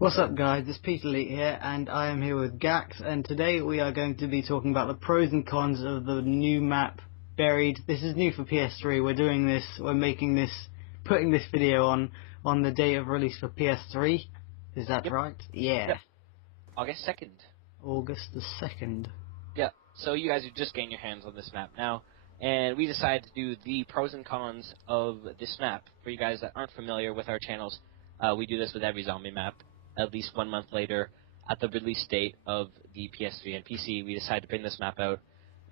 What's up guys, it's PeateElite here and I am here with Gax, and today we are going to be talking about the pros and cons of the new map Buried. This is new for PS3, putting this video on the date of release for PS3. Is that right? Yeah. Yep. August 2nd. August the 2nd. Yeah, so you guys are just getting your hands on this map now, and we decided to do the pros and cons of this map. For you guys that aren't familiar with our channels, we do this with every zombie map. At least 1 month later, at the release date of the PS3 and PC, we decide to bring this map out,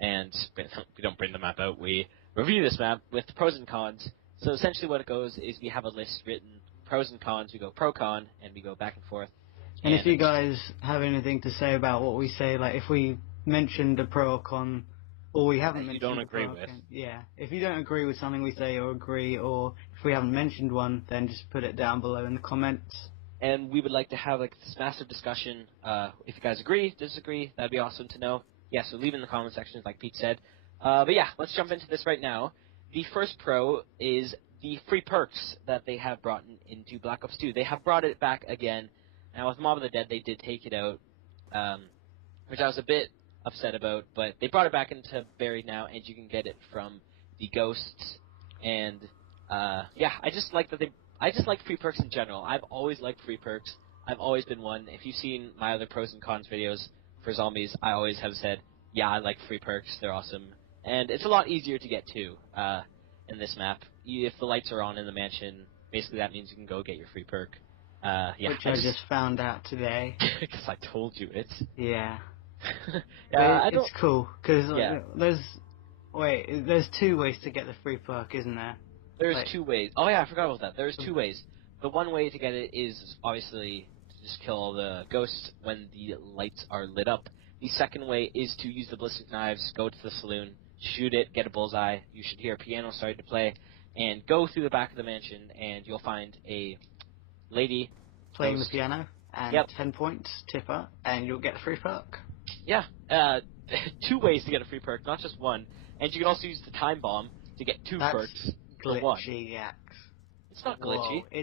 and we don't bring the map out, we review this map with the pros and cons. So essentially what it goes is we have a list written, pros and cons, we go pro-con, and we go back and forth. And if you guys have anything to say about what we say, like if we mentioned a pro or con, or we haven't mentioned you don't agree with. Yeah, if you don't agree with something we say or agree, or if we haven't mentioned one, then just put it down below in the comments. And we would like to have like this massive discussion. If you guys agree, disagree, that'd be awesome to know. Yeah, so leave in the comment sections like Pete said. But yeah, let's jump into this right now. The first pro is the free perks that they have brought into Black Ops 2. They have brought it back again. Now with Mob of the Dead, they did take it out, which I was a bit upset about. But they brought it back into Buried now, and you can get it from the ghosts. And yeah, I just like free perks in general. I've always liked free perks. I've always been one. If you've seen my other pros and cons videos for zombies, I always have said, yeah, I like free perks. They're awesome. And it's a lot easier to get to in this map. If the lights are on in the mansion, basically that means you can go get your free perk. Yeah, which I just found out today. Because I told you it. Yeah. It's cool, because yeah. there's two ways to get the free perk, isn't there? There's two ways. Oh yeah, I forgot about that. There's two ways. The one way to get it is obviously to just kill all the ghosts when the lights are lit up. The second way is to use the ballistic knives, go to the saloon, shoot it, get a bullseye. You should hear a piano starting to play, and go through the back of the mansion, and you'll find a lady playing the piano, and yep. 10 points, tipper, and you'll get a free perk. Yeah, two ways to get a free perk, not just one. And you can also use the time bomb to get two perks. Glitchy, Yax. It's not glitchy. Whoa,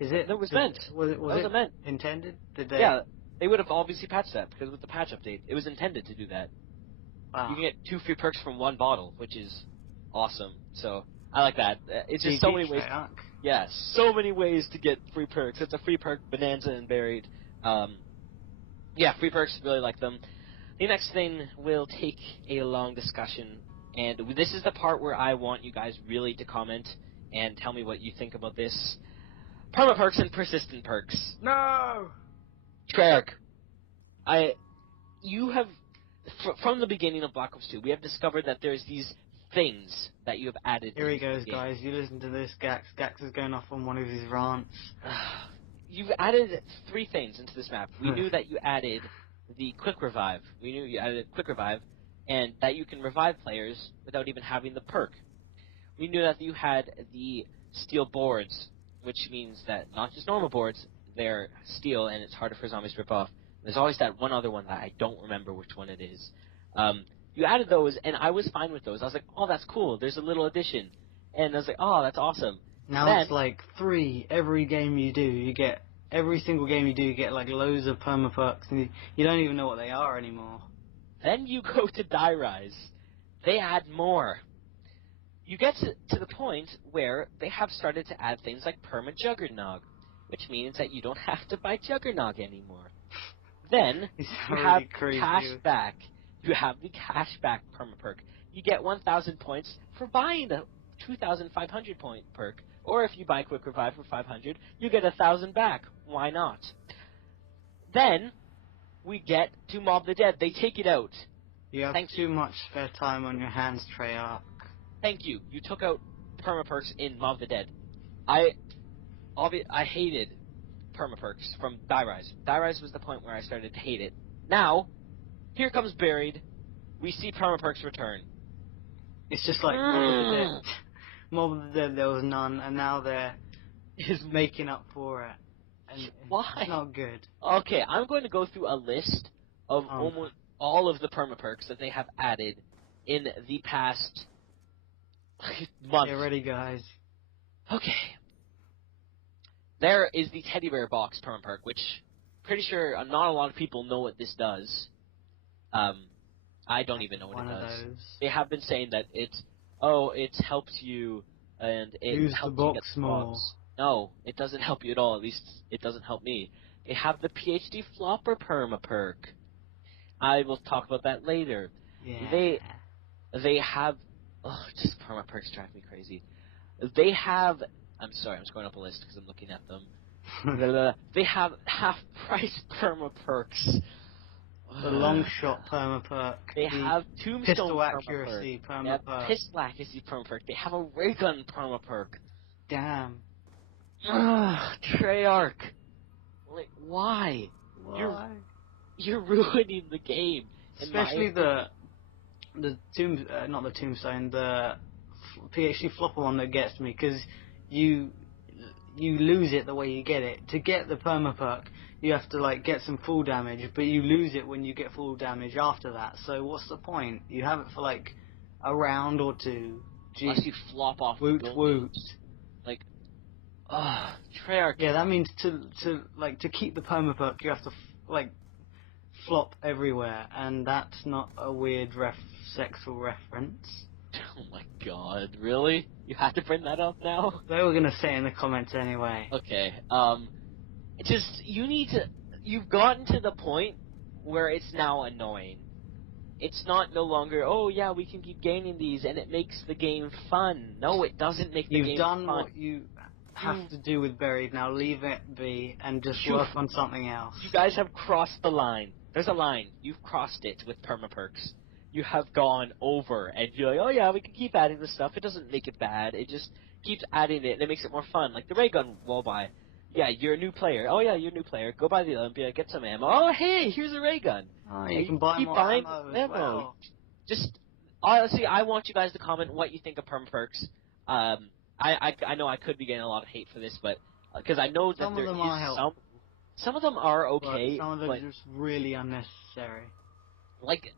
is it? It was meant. Was it meant. Intended? Yeah, they would have obviously patched that, because with the patch update, it was intended to do that. Wow. You can get 2 free perks from one bottle, which is awesome. So, I like that. It's just so many ways. Yeah, so many ways to get free perks. It's a free perk bonanza and Buried. Yeah, free perks, really like them. The next thing will take a long discussion, and this is the part where I want you guys really to comment and tell me what you think about this. Perma perks and persistent perks. No! Treyarch, you have, from the beginning of Black Ops 2, we have discovered that there's these things that you have added. Here he goes, guys. You listen to this, Gax. Gax is going off on one of his rants. You've added 3 things into this map. We knew that you added the quick revive. We knew you added quick revive, and that you can revive players without even having the perk. We knew that you had the steel boards, which means that not just normal boards, they're steel, and it's harder for zombies to rip off. There's always that one other one that I don't remember which one it is. You added those, and I was fine with those. I was like, oh, that's cool. There's a little addition. And I was like, oh, that's awesome. Now it's like 3 every game you do. Every single game you do, you get like loads of perma perks, and you don't even know what they are anymore. Then you go to Die Rise. They add more. You get to the point where they have started to add things like Perma Juggernog, which means that you don't have to buy Juggernog anymore. Then you have cashback. You have the cashback perma perk. You get 1,000 points for buying the 2,500 point perk, or if you buy Quick Revive for 500, you get 1,000 back. Why not? Then we get to Mob the Dead. They take it out. You have too much spare time on your hands, Treyarch. Thank you. You took out perma perks in Mob the Dead. I hated perma perks from Die Rise. Die Rise was the point where I started to hate it. Now, here comes Buried. We see perma perks return. It's just like Mob of the Dead. Mob of the Dead, there was none, and now they're making up for it. And why? It's not good. Okay, I'm going to go through a list of almost all of the perma perks that they have added in the past month. Get ready, guys. Okay. there is the teddy bear box permaperk, which pretty sure not a lot of people know what this does. I don't even know what One it of does. those. They have been saying that it helps you and it Use helps the you get box the more. box. No, it doesn't help you at all. At least it doesn't help me. They have the PhD Flopper permaperk. I will talk about that later. Yeah. They have just permaperks drive me crazy. They have I'm sorry, I'm scrolling up a list because I'm looking at them. They have half price permaperks. The long shot permaperk. They The have Tombstone pistol permaperk. accuracy They have permaperk. Pistol Accuracy permaperk. They have a Ray Gun permaperk. Damn. Ugh, Treyarch. Like, why? Why? You're ruining the game. Especially the not the tombstone, the PhD flopper one that gets me, because you lose it the way you get it. To get the permaperk, you have to like get some full damage, but you lose it when you get full damage after that. So what's the point? You have it for like a round or two. Unless you flop off woot the woot. Like, Treyarch. Yeah, that means to keep the permaperk, you have to flop everywhere, and that's not a weird sexual reference. Oh my god, really? You have to bring that up now? They were gonna say it in the comments anyway. Okay, you've gotten to the point where it's now annoying. It's no longer, oh yeah, we can keep gaining these and it makes the game fun. No, it doesn't make the game fun. You've done what you have to do with Buried, now leave it be and just work on something else. You guys have crossed the line. There's a line. You've crossed it with permaperks. You have gone over and you're like, oh yeah, we can keep adding this stuff. It doesn't make it bad. It just keeps adding it and it makes it more fun. Like the ray gun wall buy. Yeah, you're a new player. Oh yeah, you're a new player. Go by the Olympia, get some ammo. Oh hey, here's a ray gun. Oh, you can buy more ammo as well. Just honestly, I want you guys to comment what you think of permaperks. I know I could be getting a lot of hate for this, but because I know that some of them are helpful. Some of them are okay, but some of them are just really unnecessary. Like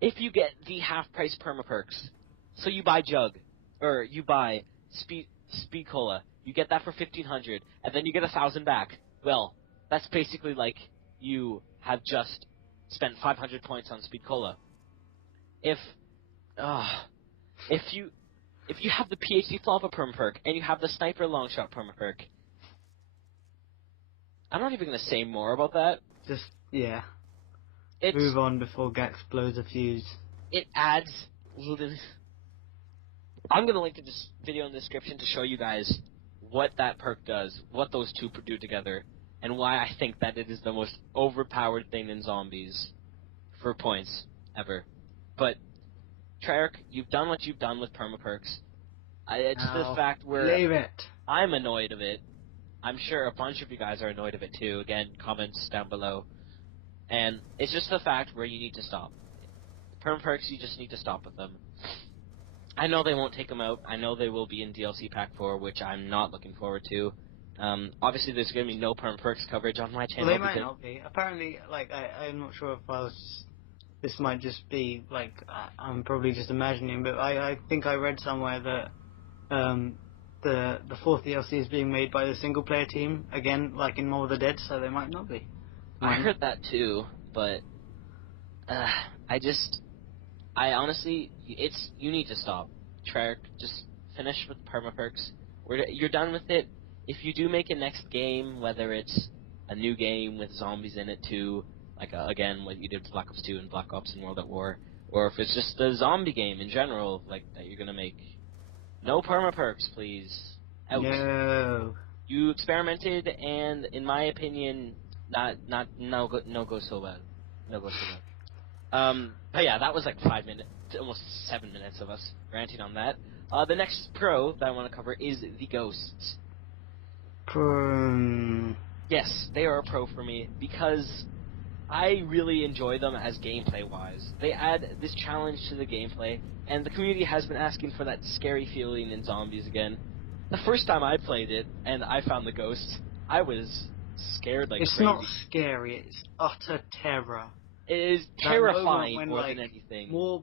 if you get the half price permaperks, so you buy Jug or you buy Speed Cola, you get that for 1,500, and then you get 1,000 back. Well, that's basically like you have just spent 500 points on Speed Cola. If you have the PhD Flopper permaperk and you have the Sniper Longshot permaperk, I'm not even gonna say more about that. Just move on before Gax blows a fuse. It adds. I'm gonna link to this video in the description to show you guys what that perk does, what those two do together, and why I think that it is the most overpowered thing in zombies for points ever. But Treyarch, you've done what you've done with permaperks. It's the fact where leave it. I'm annoyed of it. I'm sure a bunch of you guys are annoyed of it too. Again, comments down below. And it's just the fact where you need to stop. Permaperks, you just need to stop with them. I know they won't take them out. I know they will be in DLC Pack 4, which I'm not looking forward to. Obviously, there's going to be no permaperks coverage on my channel. Well, they might not be. Apparently, I'm not sure if I was... This might just be, I'm probably just imagining, but I think I read somewhere that the fourth DLC is being made by the single-player team, again, like in More of the Dead, so they might not be. I heard that too, but I honestly, you need to stop. Treyarch, just finish with permaperks. You're done with it. If you do make a next game, whether it's a new game with zombies in it too, again, what you did with Black Ops 2 and Black Ops and World at War, or if it's just a zombie game in general, that you're gonna make, no permaperks, please. Out. No. You experimented, and in my opinion, no go so well. No go so well. But yeah, that was like 5 minutes, almost 7 minutes of us ranting on that. The next pro that I want to cover is the ghosts. Yes, they are a pro for me because I really enjoy them as gameplay-wise. They add this challenge to the gameplay, and the community has been asking for that scary feeling in zombies again. The first time I played it, and I found the ghosts, I was scared like crazy. It's not scary, it's utter terror. It is terrifying more than anything. More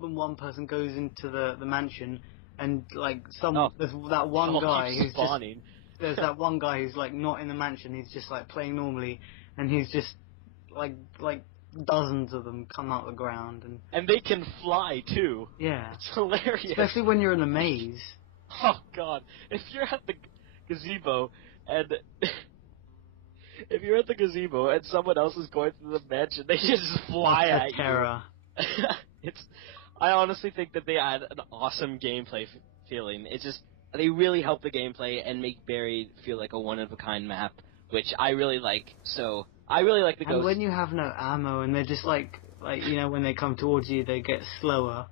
than one person goes into the mansion, and there's that one guy who's spawning. there's that one guy who's like not in the mansion. He's just like playing normally, and he's just like dozens of them come out of the ground, and And they can fly too. yeah, It's hilarious. especially when you're in a maze. Oh god, if you're at the gazebo and if you're at the gazebo and someone else is going through the mansion, they just fly That's at a terror. you. I honestly think that they add an awesome gameplay feeling. It's just they really help the gameplay and make Buried feel like a one of a kind map, which I really like. So I really like the And ghosts. when you have no ammo and they're just like when they come towards you, they get slower.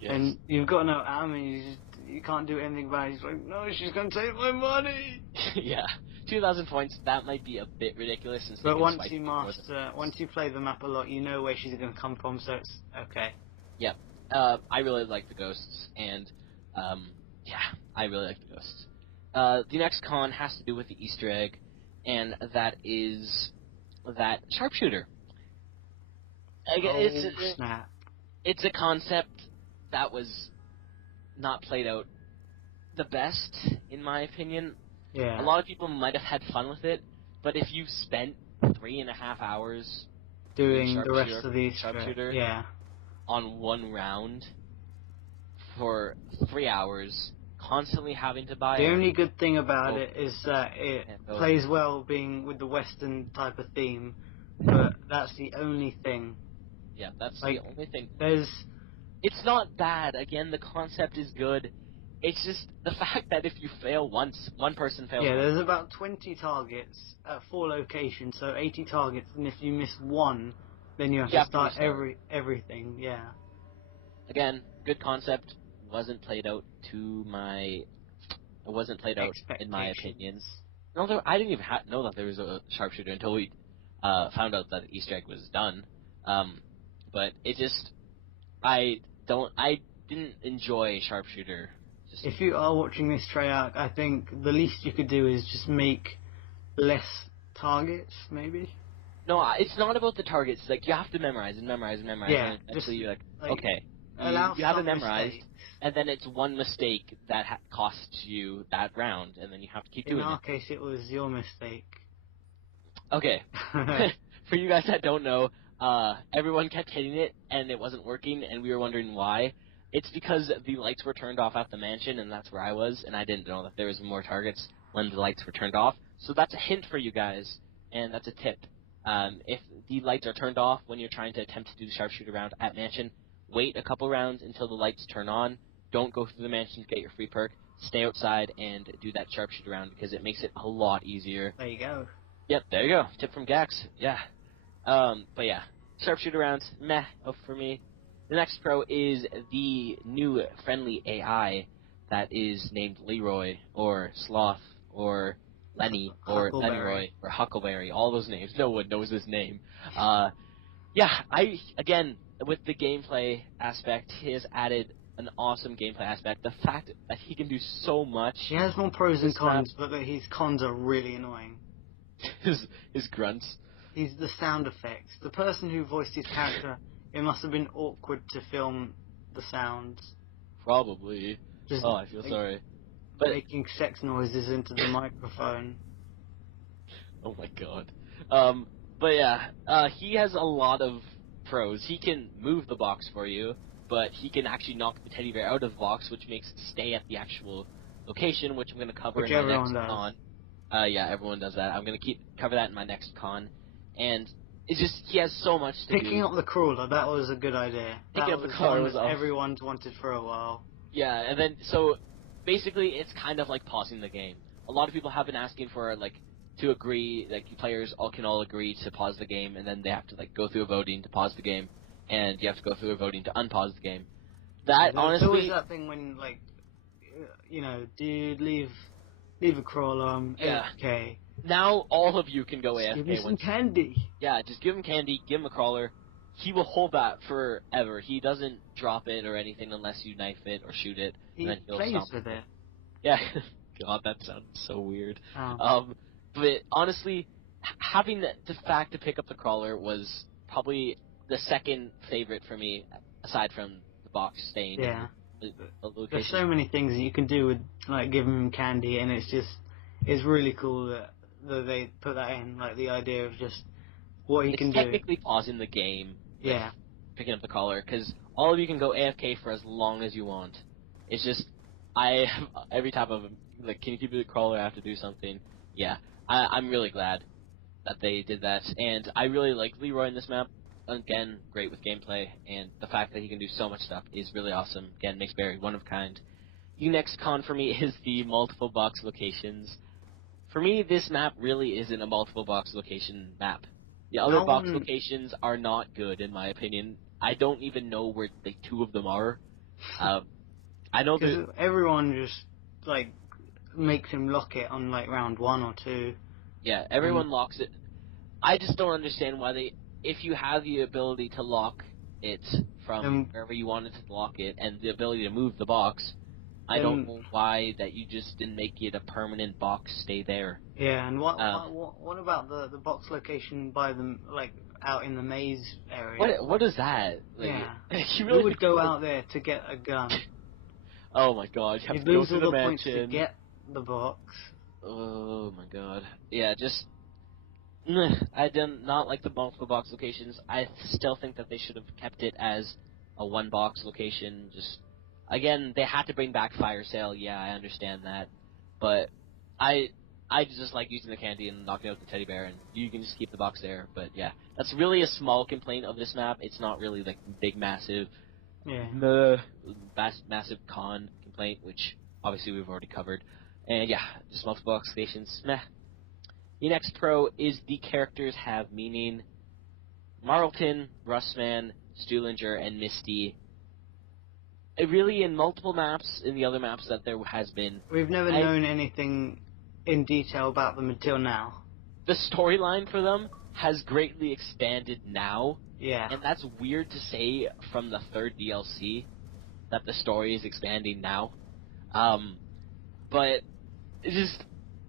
Yes. And you've got no ammo, you can't do anything about it. He's like, no, she's gonna take my money. Yeah, 2,000 points. That might be a bit ridiculous. Since But once you play the map a lot, you know where she's gonna come from, so it's okay. Yeah, I really like the ghosts, and yeah, I really like the ghosts. The next con has to do with the Easter egg, and that is that sharpshooter. Snap! It's a concept that was not played out the best, in my opinion. Yeah. A lot of people might have had fun with it, but if you spent 3.5 hours doing the rest of the sharpshooter yeah. on one round for 3 hours, constantly having to buy The only good thing about Oh. it is that it Oh. plays well being with the Western type of theme, but that's the only thing. Yeah, that's Like, the only thing. There's It's not bad. Again, the concept is good. It's just the fact that if you fail once, one person fails once. there's about 20 targets at 4 locations, so 80 targets, and if you miss one, then you have to start restart. everything. Yeah. Again, good concept. Wasn't played out in my opinion. No, I didn't even know that there was a sharpshooter until we found out that the Easter egg was done. But it just, I didn't enjoy sharpshooter. If you are watching this Treyarch, I think the least you could do is just make less targets, maybe. No, it's not about the targets. Like, you have to memorize, and Yeah, and eventually you're like, okay, allow you have it some memorized, mistakes. and then it's one mistake that costs you that round, and then you have to keep doing In our it. case, it was your mistake. Okay. For you guys that don't know, everyone kept hitting it, and it wasn't working, and we were wondering why. It's because the lights were turned off at the mansion, and that's where I was, and I didn't know that there was more targets when the lights were turned off. So that's a hint for you guys, and that's a tip. If the lights are turned off when you're trying to attempt to do the sharpshooter round at mansion, wait a couple rounds until the lights turn on. Don't go through the mansion to get your free perk. Stay outside and do that sharpshooter round because it makes it a lot easier. There you go. Yep, there you go. Tip from Gax. Yeah. But yeah, sharpshooter rounds, meh, for me. The next pro is the new friendly AI that is named Leroy, or Sloth, or Lenny, or Leroy, or Huckleberry. All those names. No one knows his name. Yeah, again, with the gameplay aspect, he has added an awesome gameplay aspect. The fact that he can do so much. He has more pros and cons, but his cons are really annoying. his grunts. He's the sound effects. The person who voiced his character, it must have been awkward to film the sounds. Probably. Just I feel sorry. But making sex noises into the microphone. Oh my god. But yeah, he has a lot of pros. He can move the box for you, but he can actually knock the teddy bear out of the box, which makes it stay at the actual location, which I'm going to cover in my next con. Yeah, everyone does that. I'm going to cover that in my next con. And it's just, he has so much to do. Picking up the crawler, that was a good idea. Picking up the crawler was awesome. Everyone's wanted for a while. Yeah, and then, so, basically, it's kind of like pausing the game. A lot of people have been asking for, to agree, players can all agree to pause the game, and then they have to, go through a voting to pause the game, and you have to go through a voting to unpause the game. That, honestly... There's always that thing when, dude, leave a crawler, AFK. Now all of you can go AFK. Give me some candy. Yeah, just give him candy, give him a crawler. He will hold that forever. He doesn't drop it or anything unless you knife it or shoot it. He plays with it. Yeah. God, that sounds so weird. Oh. But honestly, having the fact to pick up the crawler was probably the second favorite for me, aside from the box staying in the location. There's so many things that you can do with, giving him candy, and it's really cool that they put that in, like the idea of just what he It's can do. technically pausing the game with Yeah. picking up the collar, because all of you can go AFK for as long as you want. It's just, I every time of like, can you keep the collar? I have to do something. Yeah, I'm really glad that they did that, and I really like Leroy in this map. Again, great with gameplay, and the fact that he can do so much stuff is really awesome. Again, makes Barry one of a kind. The next con for me is the multiple box locations. For me, this map really isn't a multiple box location map. The other No box one, locations are not good, in my opinion. I don't even know where like two of them are. I know that, because everyone just like makes him lock it on like round 1 or 2. yeah, And everyone locks it. I just don't understand why they, if you have the ability to lock it from then wherever you wanted to lock it, and the ability to move the box, I don't then know why that you just didn't make it a permanent box stay there. yeah. And what Um, what what about the box location by the like out in the maze area? what is that? Like, Yeah. you Who really would think people go are, out there to get a gun? oh my god, you have You'd to go lose through all the the points to mansion. get the box. Oh my god. Yeah, just I did not like the multiple box locations. I still think that they should have kept it as a one box location. Just again, they had to bring back fire sale. Yeah, I understand that, but I I just like using the candy and knocking out the teddy bear, and you can just keep the box there. But yeah, that's really a small complaint of this map. It's not really like big, massive, Yeah. massive con complaint, which obviously we've already covered. And yeah, just multiple box locations. Meh. The next pro is the characters have meaning. Marlton, Russman, Stuhlinger, and Misty. Really, in multiple maps, in the other maps that there has been, We've never known anything in detail about them until now. the storyline for them has greatly expanded now, Yeah. and that's weird to say from the third DLC that the story is expanding now. But it's just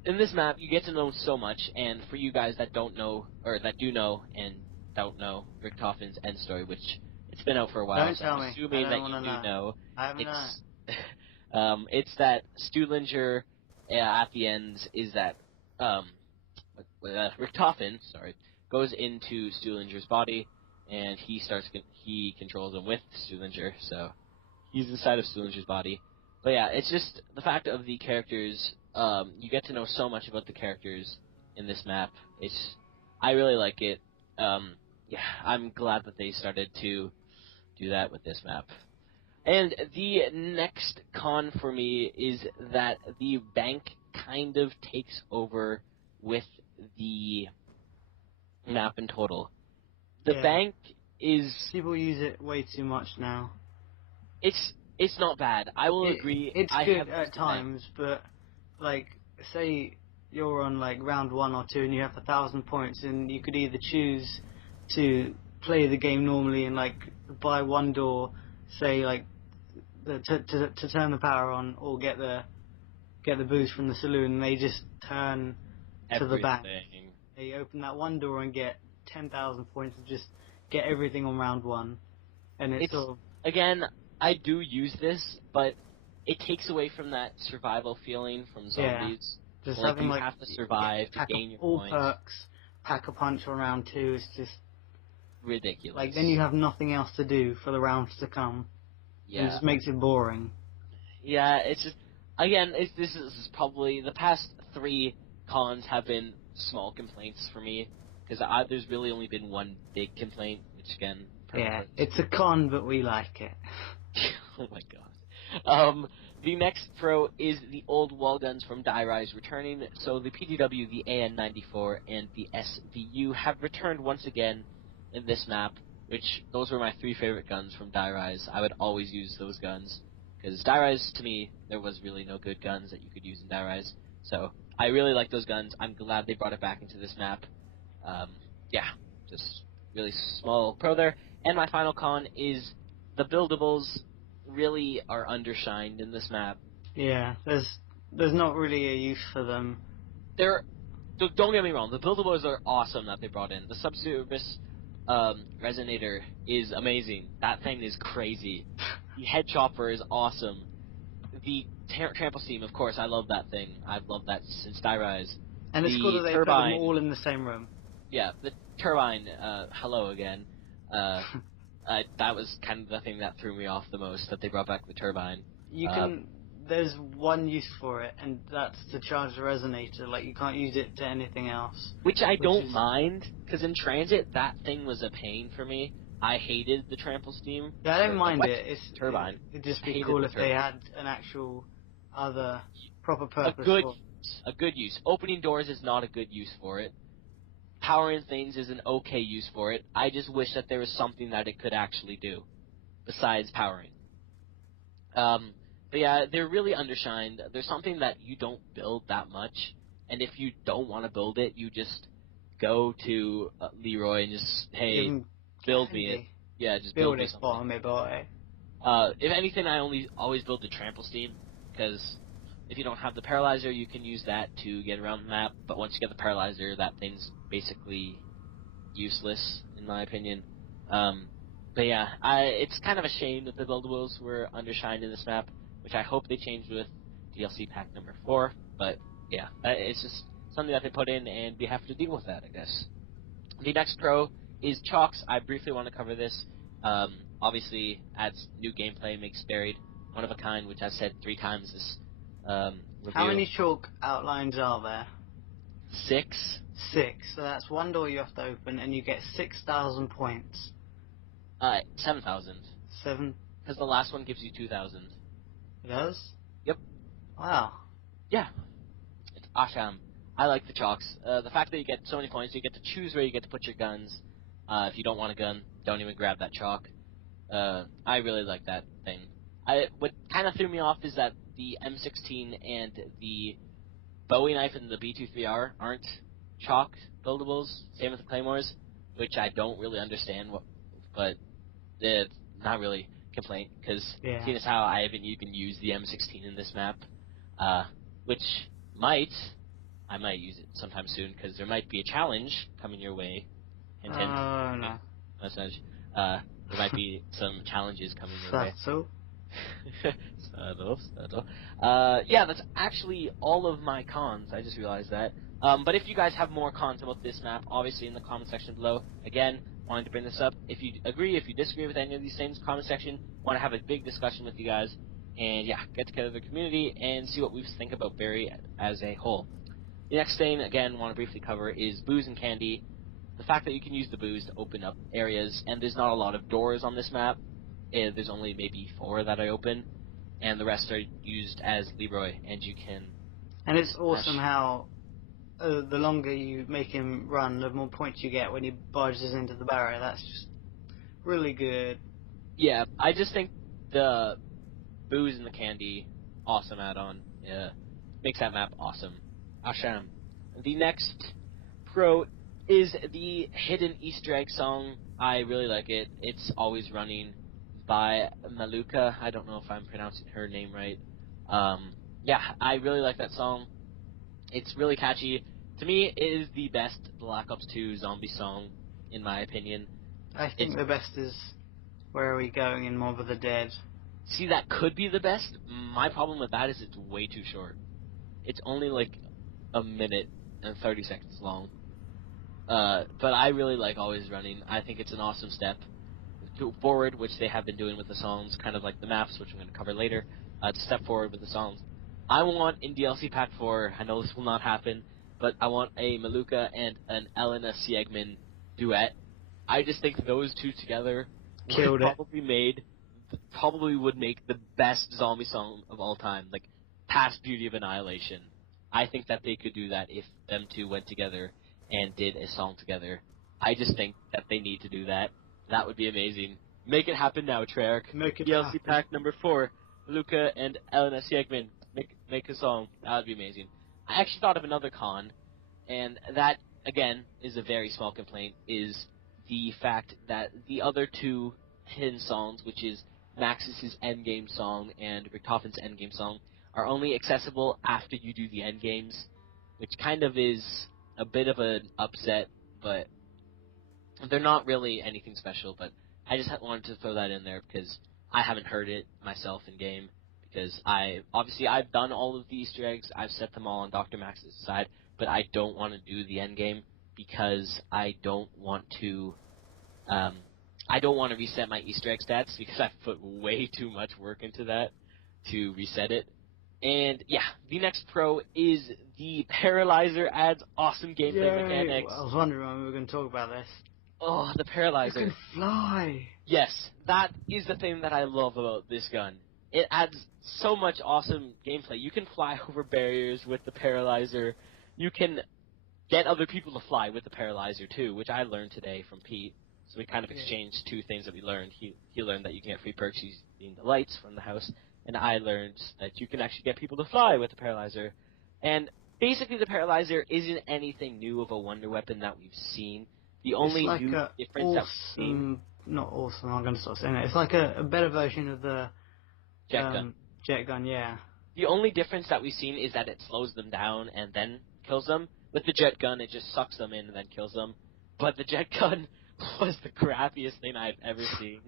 in this map you get to know so much, and for you guys that don't know or that do know and don't know Richtofen's end story, which it's been out for a while, Don't so I'm tell me. I assuming don't that you want to do know. know. I haven't known. It's it's that Stuhlinger at the end is that Richtofen, sorry, goes into Stuhlinger's body, and he controls him with Stuhlinger, so he's inside of Stuhlinger's body. But yeah, it's just the fact of the characters. You get to know so much about the characters in this map. I really like it. Yeah, I'm glad that they started to do that with this map. And the next con for me is that the bank kind of takes over with the map in total. The Yeah. bank is People use it way too much now. it's not bad. I will agree. It's I good have at used the bank. times, but like, say you're on like round 1 or 2 and you have 1,000 points, and you could either choose to play the game normally and like buy one door, say like to turn the power on, or get the boost from the saloon. And they just turn to the bank. Everything. They open that one door and get 10,000 points and just get everything on round 1, and it's sort of Again, I do use this, but it takes away from that survival feeling from zombies. just Like having you like have to survive to pack gain your all points. perks, pack a punch on round 2 is just Ridiculous. like then you have nothing else to do for the rounds to come. And it Yeah. just makes it boring. Yeah, it's just again, this is probably the past 3 cons have been small complaints for me because there's really only been one big complaint, which again, Yeah, perfect. it's a con, but we like it. Oh my god. The next pro is the old wall guns from Die Rise returning. So the PDW, the AN-94, and the SVU have returned once again in this map, which those were my 3 favorite guns from Die Rise. I would always use those guns, because Die Rise, to me, there was really no good guns that you could use in Die Rise. So I really like those guns. I'm glad they brought it back into this map. Yeah, just really small pro there. And my final con is the buildables really are undershined in this map. Yeah, there's not really a use for them. Don't get me wrong, the buildables are awesome that they brought in. The subservice resonator is amazing. That thing is crazy. The head chopper is awesome. The trample steam, of course, I love that thing. I've loved that since Die Rise. And it's cool The that they put them turbine, all in the same room. yeah, the turbine. Hello again. Uh, that was kind of the thing that threw me off the most. That they brought back the turbine. You can. There's one use for it, and that's to charge the resonator. Like, you can't use it to anything else. Which I don't mind, because in transit, that thing was a pain for me. I hated the trample steam. Yeah, I don't Or, mind what? it. Turbine. It'd just I be hated cool the if they turbine. had an actual other proper A purpose good for. use. A good use. Opening doors is not a good use for it. Powering things is an okay use for it. I just wish that there was something that it could actually do, besides powering. But yeah, they're really undershined. There's something that you don't build that much, and if you don't want to build it, you just go to Leroy and just, Give hey, them build me it. candy. Yeah, just build Build me it for something. me, boy. If anything, I always build the trample steam, because if you don't have the paralyzer, you can use that to get around the map. But once you get the paralyzer, that thing's basically useless, in my opinion. But yeah, it's kind of a shame that the buildables were undershined in this map, which I hope they change with DLC pack number 4. But yeah, it's just something that they put in, and we have to deal with that, I guess. The next pro is Chalks. I briefly want to cover this. Obviously, adds new gameplay, makes Buried one of a kind, which I've said 3 times this How review. many chalk outlines are there? 6. 6. So that's one door you have to open, and you get 6,000 points. 7,000. 7. Because the last one gives you 2,000. It does? Yep. Wow. Yeah. It's Asham. I like the chalks. The fact that you get so many points, you get to choose where you get to put your guns. If you don't want a gun, don't even grab that chalk. I really like that thing. What kind of threw me off is that the M16 and the Bowie knife and the B23R aren't chalk buildables. Same with the claymores, which I don't really understand. But it's not really a complaint, because Yeah. seeing as how I haven't even used the M16 in this map, which I might use it sometime soon, because there might be a challenge coming your way. Hint, hint. Oh, Wink, no. message. There might be some challenges coming your way. Subtle. Subtle, subtle. Yeah, that's actually all of my cons. I just realized that. But if you guys have more cons about this map, obviously in the comment section below. Again, wanted to bring this up. If you agree, if you disagree with any of these things, comment section. Want to have a big discussion with you guys. And yeah, get together the community and see what we think about Barry as a whole. The next thing, again, want to briefly cover is booze and candy. The fact that you can use the booze to open up areas, and there's not a lot of doors on this map. There's only maybe 4 that I open, and the rest are used as Leroy, and you can And it's smash. awesome how the longer you make him run, the more points you get when he barges into the barrier. That's just really good. Yeah, I just think the booze and the candy, awesome add-on. Yeah, makes that map awesome. Asham. The next pro is the hidden Easter egg song. I really like it. It's Always Running by Maluka. I don't know if I'm pronouncing her name right. Yeah, I really like that song. It's really catchy. To me, it is the best Black Ops 2 zombie song, in my opinion. I It's think the best is Where Are We Going in Mob of the Dead. See, that could be the best. My problem with that is it's way too short. It's only like a minute and 30 seconds long. But I really like Always Running. I think it's an awesome step forward, which they have been doing with the songs, kind of like the maps, which I'm going to cover later, to step forward with the songs. I want in DLC Pack 4, I know this will not happen, but I want a Maluka and an Elena Siegman duet. I just think those two together Killed it. probably would make the best zombie song of all time, like past Beauty of Annihilation. I think that they could do that if them two went together and did a song together. I just think that they need to do that. That would be amazing. Make it happen now, Treyarch. Make it DLC happen. pack number 4. Luca and Elena Siegman. Make a song. That would be amazing. I actually thought of another con, and that, again, is a very small complaint, is the fact that the other 2 hidden songs, which is Maxis' endgame song and Richtofen's endgame song, are only accessible after you do the endgames, which kind of is a bit of an upset, but they're not really anything special. But I just wanted to throw that in there because I haven't heard it myself in game, because I've done all of the Easter eggs. I've set them all on Dr. Max's side, but I don't want to do the end game because I don't want to reset my Easter egg stats because I've put way too much work into that to reset it. And yeah, the next pro is the Paralyzer adds awesome gameplay mechanics. I was wondering when we were going to talk about this. Oh, the You Paralyzer. can fly. Yes, that is the thing that I love about this gun. It adds so much awesome gameplay. You can fly over barriers with the Paralyzer. You can get other people to fly with the Paralyzer too, which I learned today from Pete. So we kind of exchanged two things that we learned. He learned that you can get free perks using the lights from the house, and I learned that you can actually get people to fly with the Paralyzer. And basically the Paralyzer isn't anything new of a wonder weapon that we've seen. The only it's like new a difference that we've seen... Not awesome, I'm going to stop saying it. It's like a better version of the Jet gun. Jet gun, yeah. The only difference that we've seen is that it slows them down and then kills them. With the jet gun, it just sucks them in and then kills them. But the jet gun was the crappiest thing I've ever seen.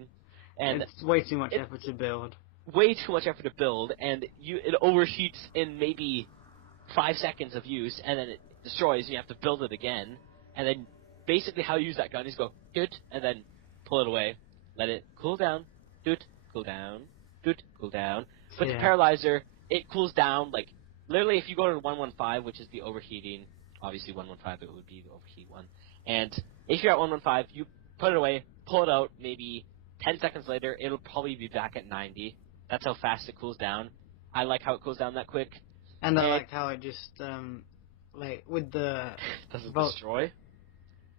And it's way too much effort to build. Way too much effort to build, and it overheats in maybe 5 seconds of use, and then it destroys, and you have to build it again. And then basically how you use that gun is go, doot, and then pull it away, let it cool down, doot, cool down, doot, cool down. But the Paralyzer, it cools down, like, literally if you go to 115, which is the overheating, obviously 115, it would be the overheat one. And if you're at 115, you put it away, pull it out, maybe 10 seconds later, it'll probably be back at 90. That's how fast it cools down. I like how it cools down that quick. And I like how it just, like, with the... Does it destroy?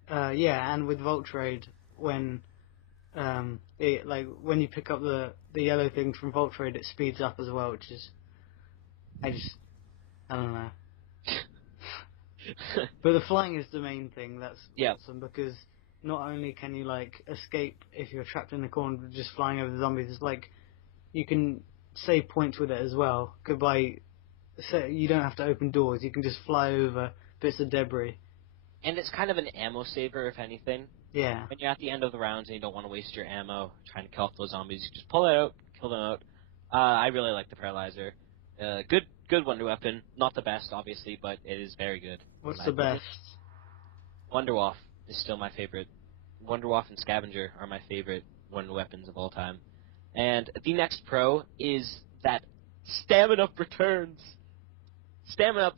Yeah, and with Volt Trade, when, when you pick up the yellow things from Volt Trade, it speeds up as well, which is... I don't know. But the flying is the main thing, that's awesome, because not only can you, like, escape if you're trapped in the corner just flying over the zombies, it's like, you can save points with it as well. So you don't have to open doors, you can just fly over bits of debris. And it's kind of an ammo saver, if anything. Yeah. When you're at the end of the rounds and you don't want to waste your ammo trying to kill off those zombies, you just pull it out, kill them out. I really like the Paralyzer. Good wonder weapon. Not the best, obviously, but it is very good. What's the best? Wonderwolf is still my favorite. Wonderwolf and Scavenger are my favorite wonder weapons of all time. And the next pro is that Stamina Up returns. Stamina Up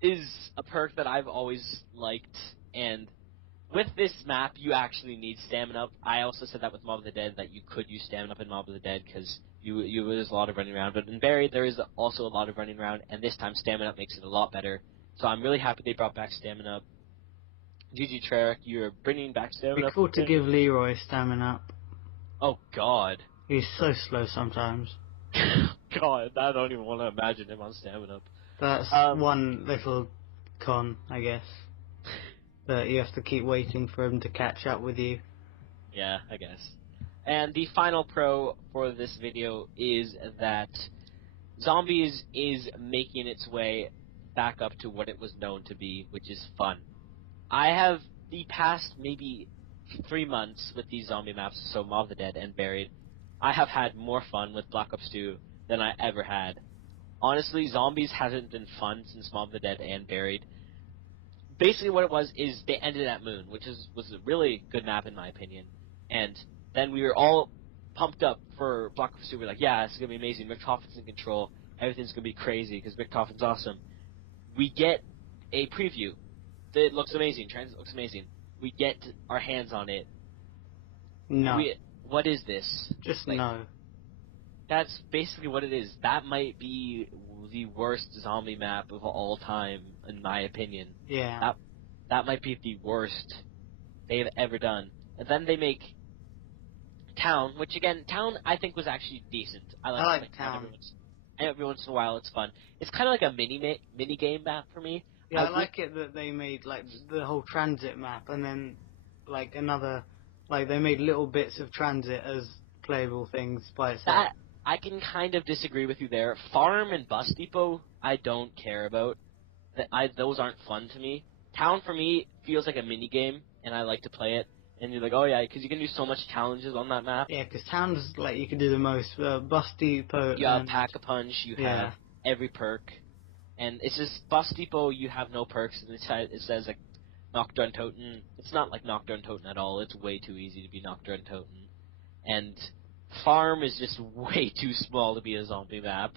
is a perk that I've always liked, and with this map, you actually need Stamina Up. I also said that with Mob of the Dead, that you could use Stamina Up in Mob of the Dead, because there's a lot of running around. But in Buried, there is also a lot of running around, and this time Stamina Up makes it a lot better. So I'm really happy they brought back Stamina Up. GG Treyarch, you're bringing back Stamina Up. It'd be cool to give Leroy Stamina Up. Oh, God. He's so slow sometimes. God, I don't even want to imagine him on Stamina Up. That's one little con, I guess. That you have to keep waiting for him to catch up with you. Yeah, I guess. And the final pro for this video is that Zombies is making its way back up to what it was known to be, which is fun. I have, the past maybe 3 months with these zombie maps, so Mob of the Dead and Buried, I have had more fun with Black Ops 2 than I ever had. Honestly, Zombies hasn't been fun since Mob of the Dead and Buried. Basically what it was is they ended at Moon, which was a really good map in my opinion. And then we were all pumped up for Black Ops 2. We're like, yeah, it's going to be amazing. Richthofen's in control. Everything's going to be crazy because Richthofen's awesome. We get a preview. It looks amazing. Transit looks amazing. We get our hands on it. No. What is this? Just no. That's basically what it is. That might be the worst zombie map of all time, in my opinion. Yeah. That might be the worst they've ever done. And then they make Town, which again, Town I think was actually decent. I like Town. Every once in a while, it's fun. It's kind of like a mini game map for me. Yeah, I like it that they made like the whole transit map, and then like another, like they made little bits of transit as playable things by itself. That I can kind of disagree with you there. Farm and Bus Depot, I don't care about. Those aren't fun to me. Town for me feels like a mini game, and I like to play it. And you're like, oh yeah, because you can do so much challenges on that map. Yeah, because towns, like, you can do the most. Bus Depot You have and... Pack-a-Punch, you Yeah. have every perk. And it's just, Bus Depot, you have no perks, and it says, like, Nocturne Toten. It's not like Nocturne Toten at all. It's way too easy to be Nocturne Toten. And Farm is just way too small to be a zombie map.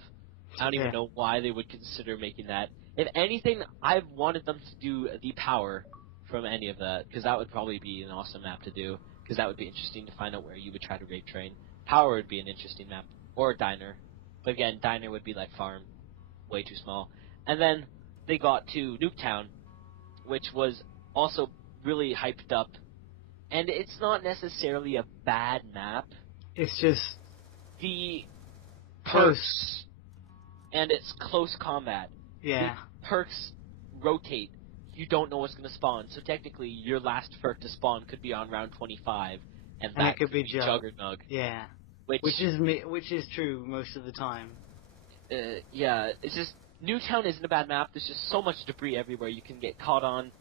I don't even know why they would consider making that. If anything, I wanted them to do the Power from any of that, because that would probably be an awesome map to do, because that would be interesting to find out where you would try to rape train. Power would be an interesting map, or Diner. But again, Diner would be like Farm, way too small. And then they got to Nuketown, which was also really hyped up. And it's not necessarily a bad map. It's just... The close. perks, and it's close combat. Yeah. The perks rotate. You don't know what's going to spawn. So technically, your last perk to spawn could be on round 25, and that it could be Juggernog. Yeah. Which is true most of the time. Yeah, it's just, Newtown isn't a bad map. There's just so much debris everywhere you can get caught on.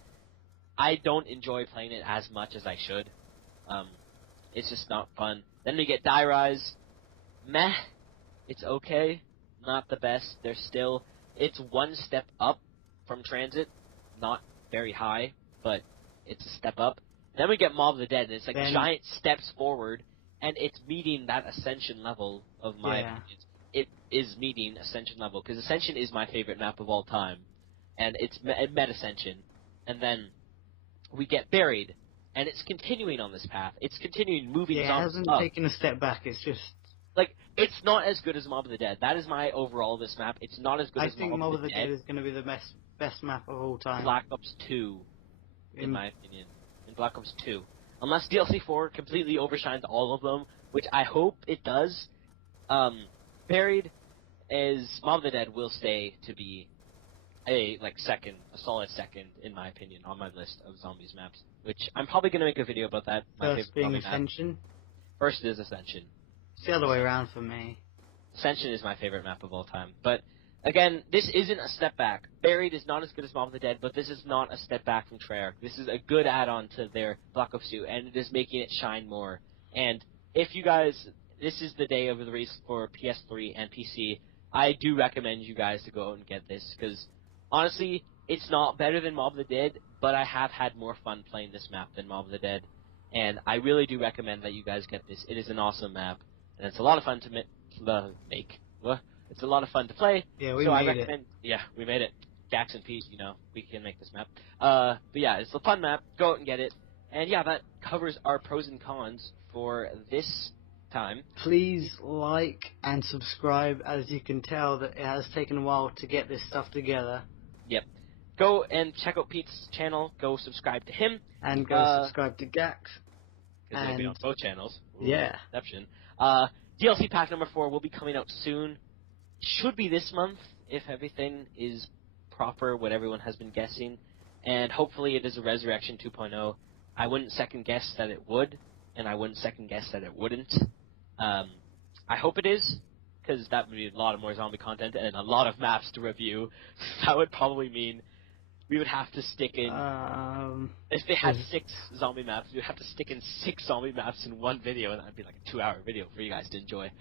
I don't enjoy playing it as much as I should. It's just not fun. Then we get Die Rise. Meh. It's okay. Not the best. It's one step up from Transit. Not very high, but it's a step up. Then we get Mob of the Dead, and it's like giant steps forward, and it's meeting that Ascension level of my opinion. It is meeting Ascension level, because Ascension is my favorite map of all time, and it met Ascension. And then we get Buried, and it's continuing on this path. It's continuing moving zombies up. It hasn't taken a step back, it's just... Like, it's not as good as Mob of the Dead. That is my overall of this map. It's not as good as Mob of the Dead. I think Mob of the Dead is going to be the best map of all time. Black Ops 2, in my opinion. In Black Ops 2. Unless DLC 4 completely overshines all of them, which I hope it does. Buried is Mob of the Dead will stay to be a solid second, in my opinion, on my list of zombies maps. Which I'm probably going to make a video about that. My First being Ascension? First is Ascension. It's the other way around for me. Ascension is my favorite map of all time. But, again, this isn't a step back. Buried is not as good as Mob of the Dead, but this is not a step back from Treyarch. This is a good add-on to their Black Ops 2, and it is making it shine more. And if you guys, this is the day of the release for PS3 and PC, I do recommend you guys to go out and get this, because, honestly, it's not better than Mob of the Dead, but I have had more fun playing this map than Mob of the Dead. And I really do recommend that you guys get this. It is an awesome map. And it's a lot of fun to make. It's a lot of fun to play. Yeah, we made it. Yeah, we made it. Dax and Pete, we can make this map. But yeah, it's a fun map. Go out and get it. And yeah, that covers our pros and cons for this time. Please like and subscribe. As you can tell, that it has taken a while to get this stuff together. Yep. Go and check out Pete's channel. Go subscribe to him. And go subscribe to Gax. Because they'll be on both channels. Ooh, yeah. Deception. DLC pack number 4 will be coming out soon. Should be this month, if everything is proper, what everyone has been guessing. And hopefully it is a Resurrection 2.0. I wouldn't second guess that it would, and I wouldn't second guess that it wouldn't. I hope it is, because that would be a lot of more zombie content and a lot of maps to review. That would probably mean we would have to stick in... if they had 6 zombie maps, we would have to stick in 6 zombie maps in one video, and that would be like a 2-hour video for you guys to enjoy.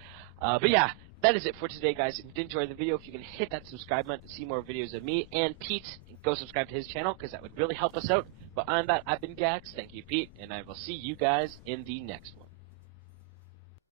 But yeah, that is it for today, guys. If you did enjoy the video, if you can hit that subscribe button to see more videos of me and Pete, go subscribe to his channel, because that would really help us out. But on that, I've been Gax. Thank you, Pete, and I will see you guys in the next one.